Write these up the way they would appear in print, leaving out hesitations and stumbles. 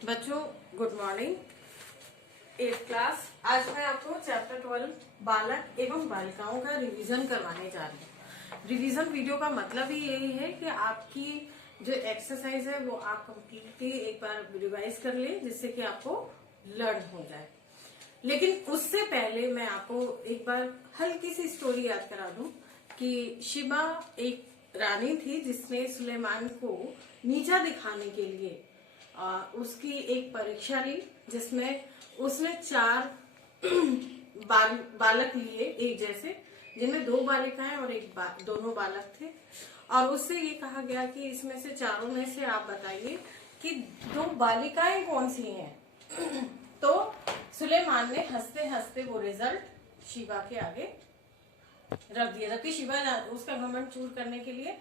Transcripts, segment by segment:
बच्चों good morning. 8th class. आज मैं आपको चैप्टर 12 बालक एवं बालिकाओं का रिवीजन करवाने जा रही हूँ। रिवीजन वीडियो का मतलब ही यही है कि आपकी जो एक्सरसाइज है वो आप कंप्लीटली एक बार रिवाइज कर ले, जिससे कि आपको लर्न हो जाए। लेकिन उससे पहले मैं आपको एक बार हल्की सी स्टोरी याद करा दूं कि शिबा एक रानी थी जिसने सुलेमान को नीचा दिखाने के लिए उसकी एक परीक्षा ली, जिसमें उसने 4 बालक लिए एक जैसे, जिनमें 2 बालिकाएं और दोनों बालक थे। और उससे ये कहा गया कि इसमें से चारों में से आप बताइए कि 2 बालिकाएं कौन सी हैं। तो सुलेमान ने हंसते हंसते वो रिजल्ट शिबा के आगे रख दिया, जबकि शिबा उसका घमंड चूर करने के लिए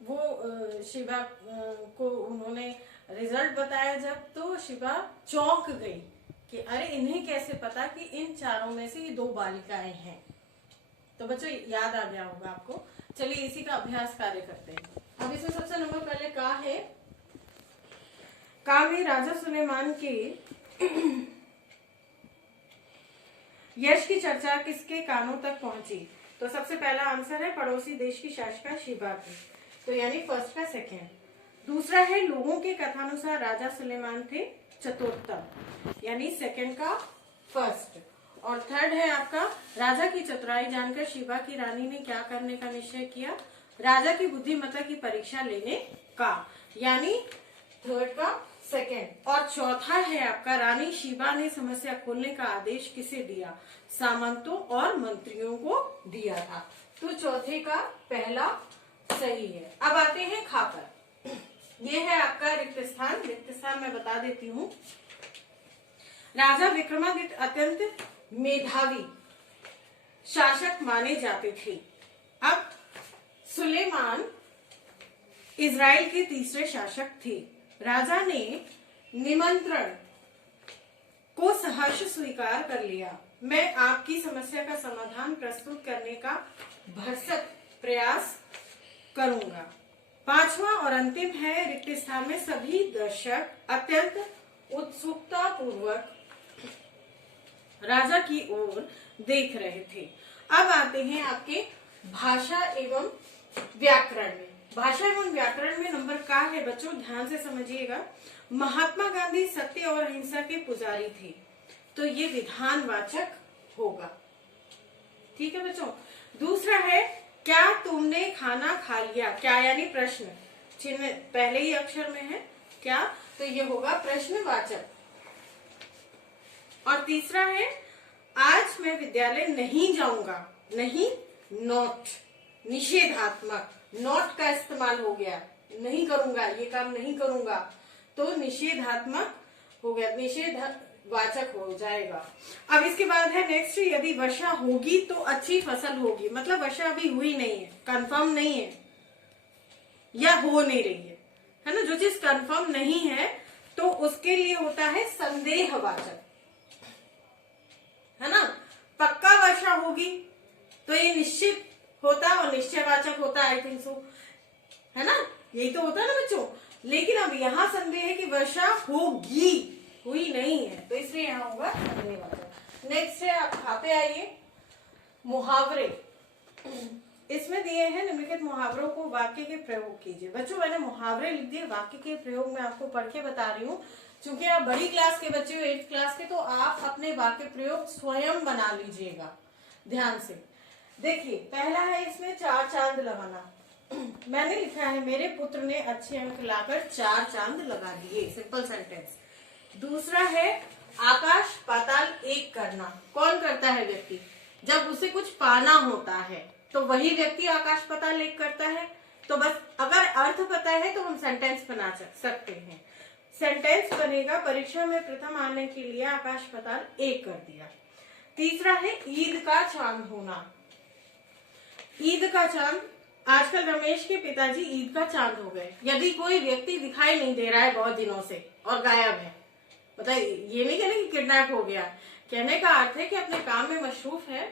वो शिबा को उन्होंने रिजल्ट बताया। जब तो शिबा चौंक गई कि अरे इन्हें कैसे पता कि इन चारों में से ये 2 बालिकाएं हैं। तो बच्चों याद आ गया होगा आपको। चलिए इसी का अभ्यास कार्य करते हैं। अब इसमें सबसे नंबर पहले का है, का में राजा सुलेमान के यश की चर्चा किसके कानों तक पहुंची। तो सबसे पहला आंसर है पड़ोसी देश की शासिका शिबा की, तो यानी फर्स्ट का सेकेंड। दूसरा है लोगों के कथानुसार राजा सुलेमान थे चतुर्थम, यानी सेकेंड का फर्स्ट। और थर्ड है आपका राजा की चतुराई जानकर शिबा की रानी ने क्या करने का निश्चय किया, राजा की बुद्धिमत्ता की परीक्षा लेने का, यानी थर्ड का सेकेंड। और चौथा है आपका रानी शिबा ने समस्या खोलने का आदेश किसे दिया, सामंतों और मंत्रियों को दिया था। तो चौथे का पहला सही है। अब आते हैं खा पर। ये है आपका रिक्त स्थान। रिक्त स्थान मैं बता देती हूँ। राजा विक्रमादित्य अत्यंत मेधावी शासक माने जाते थे। अब सुलेमान इजराइल के तीसरे शासक थे। राजा ने निमंत्रण को सहर्ष स्वीकार कर लिया। मैं आपकी समस्या का समाधान प्रस्तुत करने का भरसक प्रयास करूंगा। पांचवा और अंतिम है रिक्त स्थान में सभी दर्शक अत्यंत उत्सुकता पूर्वक राजा की ओर देख रहे थे। अब आते हैं आपके भाषा एवं व्याकरण में। भाषा एवं व्याकरण में नंबर का है बच्चों, ध्यान से समझिएगा। महात्मा गांधी सत्य और अहिंसा के पुजारी थे, तो ये विधानवाचक होगा। ठीक है बच्चों। दूसरा है क्या तुमने खाना खा लिया, क्या यानी प्रश्न चिन्ह पहले ही अक्षर में है क्या, तो ये होगा प्रश्नवाचक। और तीसरा है आज मैं विद्यालय नहीं जाऊंगा, नहीं नॉट निषेधात्मक, नॉट का इस्तेमाल हो गया, नहीं करूंगा, ये काम नहीं करूंगा, तो निषेधात्मक हो गया, निषेधवाचक हो जाएगा। अब इसके बाद है नेक्स्ट, यदि वर्षा होगी तो अच्छी फसल होगी। मतलब वर्षा अभी हुई नहीं है, कंफर्म नहीं है या हो नहीं रही है ना। जो चीज कंफर्म नहीं है तो उसके लिए होता है संदेहवाचक, है ना। पक्का वर्षा होगी तो ये निश्चित होता और निश्चयवाचक होता, आई थिंक सो, है ना, यही तो होता है ना बच्चों। लेकिन अब यहाँ संदेह है कि वर्षा होगी, हुई नहीं है, तो इसलिए यहाँ होगा संदेहवाचक। नेक्स्ट है आप खाते आइए मुहावरे। इसमें दिए हैं निम्नलिखित मुहावरों को वाक्य के प्रयोग कीजिए। बच्चों मैंने मुहावरे लिख दिए, वाक्य के प्रयोग में आपको पढ़ के बता रही हूँ। क्योंकि आप बड़ी क्लास के बच्चे हो, 8th क्लास के, तो आप अपने वाक्य प्रयोग स्वयं बना लीजिएगा ध्यान से। देखिए पहला है इसमें 4 चांद लगाना। मैंने लिखा है मेरे पुत्र ने अच्छे अंक लाकर 4 चांद लगा दिए, सिंपल सेंटेंस। दूसरा है आकाश पाताल एक करना। कौन करता है व्यक्ति, जब उसे कुछ पाना होता है तो वही व्यक्ति आकाश पाताल एक करता है। तो बस अगर अर्थ पता है तो हम सेंटेंस बना सकते हैं। सेंटेंस बनेगा परीक्षा में प्रथम आने के लिए आकाश पाताल एक कर दिया। तीसरा है ईद का चांद होना। ईद का चांद, आजकल रमेश के पिताजी ईद का चांद हो गए। यदि कोई व्यक्ति दिखाई नहीं दे रहा है बहुत दिनों से और गायब है, मतलब ये नहीं कहने कि किडनैप हो गया, कहने का अर्थ है कि अपने काम में मशरूफ है,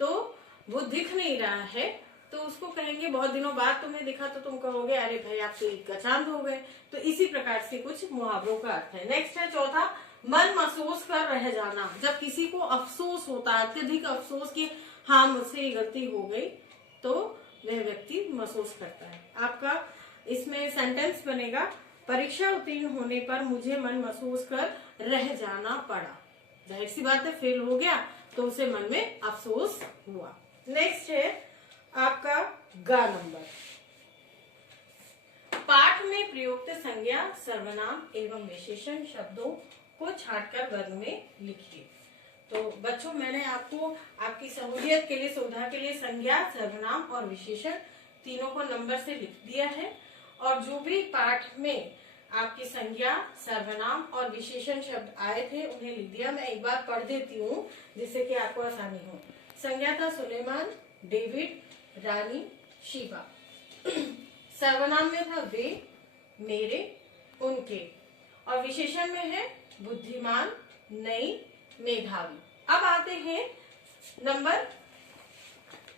तो वो दिख नहीं रहा है, तो उसको कहेंगे बहुत दिनों बाद तुम्हें दिखा तो तुम कहोगे अरे भाई आप तो ईद का चांद हो गए। तो इसी प्रकार से कुछ मुहावरों का अर्थ है। नेक्स्ट है चौथा, मन महसूस कर रह जाना। जब किसी को अफसोस होता है, अत्यधिक अफसोस कि हाँ मुझसे ये गलती हो गई, तो वह व्यक्ति महसूस करता है। आपका इसमें सेंटेंस बनेगा, परीक्षा उत्तीर्ण होने पर मुझे मन महसूस कर रह जाना पड़ा। जाहिर सी बात है, फेल हो गया तो उसे मन में अफसोस हुआ। नेक्स्ट है आपका गा नंबर। पाठ में प्रयुक्त संज्ञा, सर्वनाम एवं विशेषण शब्दों को छांटकर वर्ग में लिखिए। तो बच्चों, मैंने आपको आपकी सहूलियत के लिए, सुविधा के लिए संज्ञा, सर्वनाम और विशेषण तीनों को नंबर से लिख दिया है। और जो भी पाठ में आपकी संज्ञा, सर्वनाम और विशेषण शब्द आए थे उन्हें लिख दिया। मैं एक बार पढ़ देती हूँ जिससे कि आपको आसानी हो। संज्ञा था सुलेमान, डेविड, रानी, शीबा। सर्वनाम में था वे, मेरे, उनके। और विशेषण में है बुद्धिमान, नई, मेधावी। अब आते हैं नंबर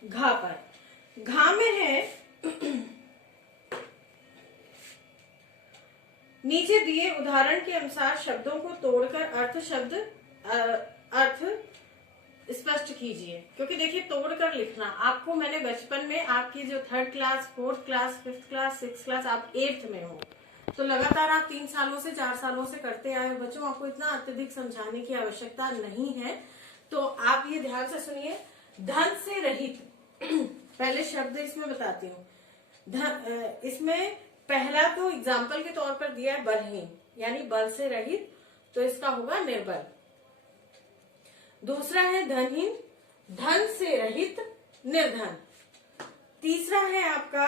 घा पर। घा में है नीचे दिए उदाहरण के अनुसार शब्दों को तोड़कर अर्थ स्पष्ट कीजिए। क्योंकि देखिए, तोड़कर लिखना आपको, मैंने बचपन में आपकी जो 3rd class, 4th class, 5th class, 6th class, आप 8th में हो, तो लगातार आप 3 सालों से 4 सालों से करते आए हो। बच्चों, आपको इतना अत्यधिक समझाने की आवश्यकता नहीं है। तो आप ये ध्यान से सुनिए। धन से रहित पहले शब्द इसमें बताती हूँ। इसमें पहला तो एग्जाम्पल के तौर पर दिया है बलहीन, यानी बल से रहित, तो इसका होगा निर्बल। दूसरा है धनहीन, धन से रहित निर्धन। तीसरा है आपका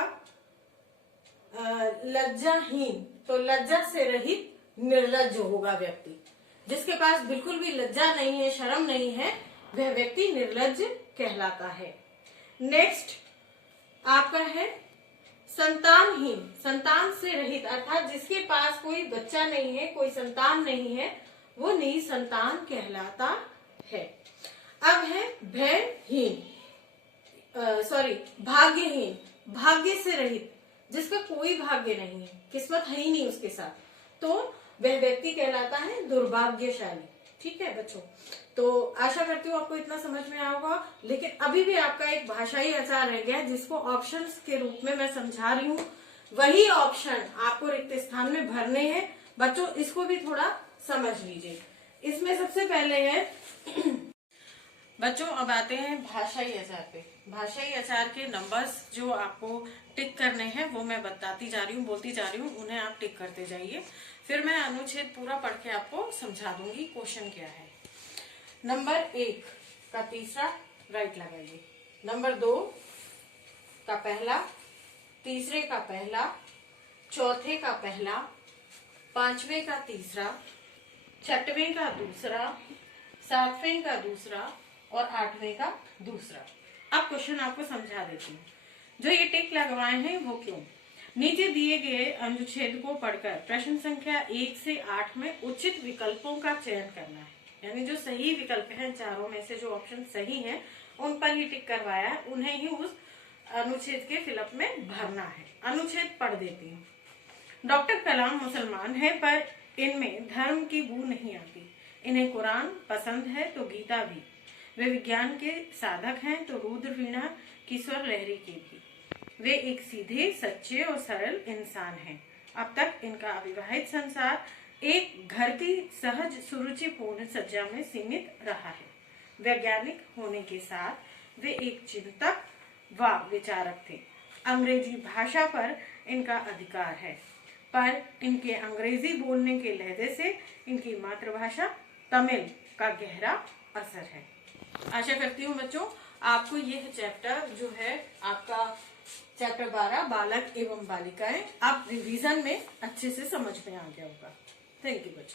लज्जाहीन, तो लज्जा से रहित निर्लज्ज होगा व्यक्ति। जिसके पास बिल्कुल भी लज्जा नहीं है, शर्म नहीं है, वह व्यक्ति निर्लज्ज कहलाता है। नेक्स्ट आपका है संतानहीन, संतान से रहित, अर्थात जिसके पास कोई बच्चा नहीं है, कोई संतान नहीं है, वो निसंतान कहलाता है। अब है भयहीन, भाग्यहीन, भाग्य से रहित, जिसका कोई भाग्य नहीं है, किस्मत है ही नहीं उसके साथ, तो वह व्यक्ति कहलाता है दुर्भाग्यशाली। ठीक है बच्चों, तो आशा करती हूँ आपको इतना समझ में आया होगा। लेकिन अभी भी आपका एक भाषाई आचार रह गया है, जिसको ऑप्शंस के रूप में मैं समझा रही हूँ। वही ऑप्शन आपको रिक्त स्थान में भरने हैं। बच्चों, इसको भी थोड़ा समझ लीजिए। इसमें सबसे पहले है बच्चों, अब आते हैं भाषाई आचार पे। भाषाई आचार के नंबर्स जो आपको टिक करने हैं वो मैं बताती जा रही हूँ, बोलती जा रही हूँ, उन्हें आप टिक करते जाइए। फिर मैं अनुच्छेद पूरा पढ़ के आपको समझा दूंगी क्वेश्चन क्या है। नंबर 1 का तीसरा राइट लगाइए। नंबर 2 का पहला, तीसरे का पहला, चौथे का पहला, पांचवें का तीसरा, छठवें का दूसरा, सातवें का दूसरा और आठवें का दूसरा। अब क्वेश्चन आपको समझा देती हूँ। जो ये टिक लगवाए हैं वो क्यों? नीचे दिए गए अनुच्छेद को पढ़कर प्रश्न संख्या 1 से 8 में उचित विकल्पों का चयन करना है। यानी जो सही विकल्प हैं, चारों में से जो ऑप्शन सही हैं उन पर ही टिक करवाया है, उन्हें ही उस अनुच्छेद के फिलअप में भरना है। अनुच्छेद पढ़ देती हूँ। डॉक्टर कलाम मुसलमान है, पर इनमें धर्म की बू नहीं आती। इन्हें कुरान पसंद है तो गीता भी। वे विज्ञान के साधक हैं तो रुद्र वीणा की स्वर लहरी की भी। वे एक सीधे, सच्चे और सरल इंसान हैं। अब तक इनका अविवाहित संसार एक घर की सहज सुरुचिपूर्ण सज्जा में सीमित रहा है। वैज्ञानिक होने के साथ वे एक चिंतक व विचारक थे। अंग्रेजी भाषा पर इनका अधिकार है, पर इनके अंग्रेजी बोलने के लहजे से इनकी मातृभाषा तमिल का गहरा असर है। आशा करती हूँ बच्चों आपको यह चैप्टर जो है आपका चैप्टर 12 बालक एवं बालिकाएं आप रिवीजन में अच्छे से समझ में आ गया होगा। थैंक यू बच्चों।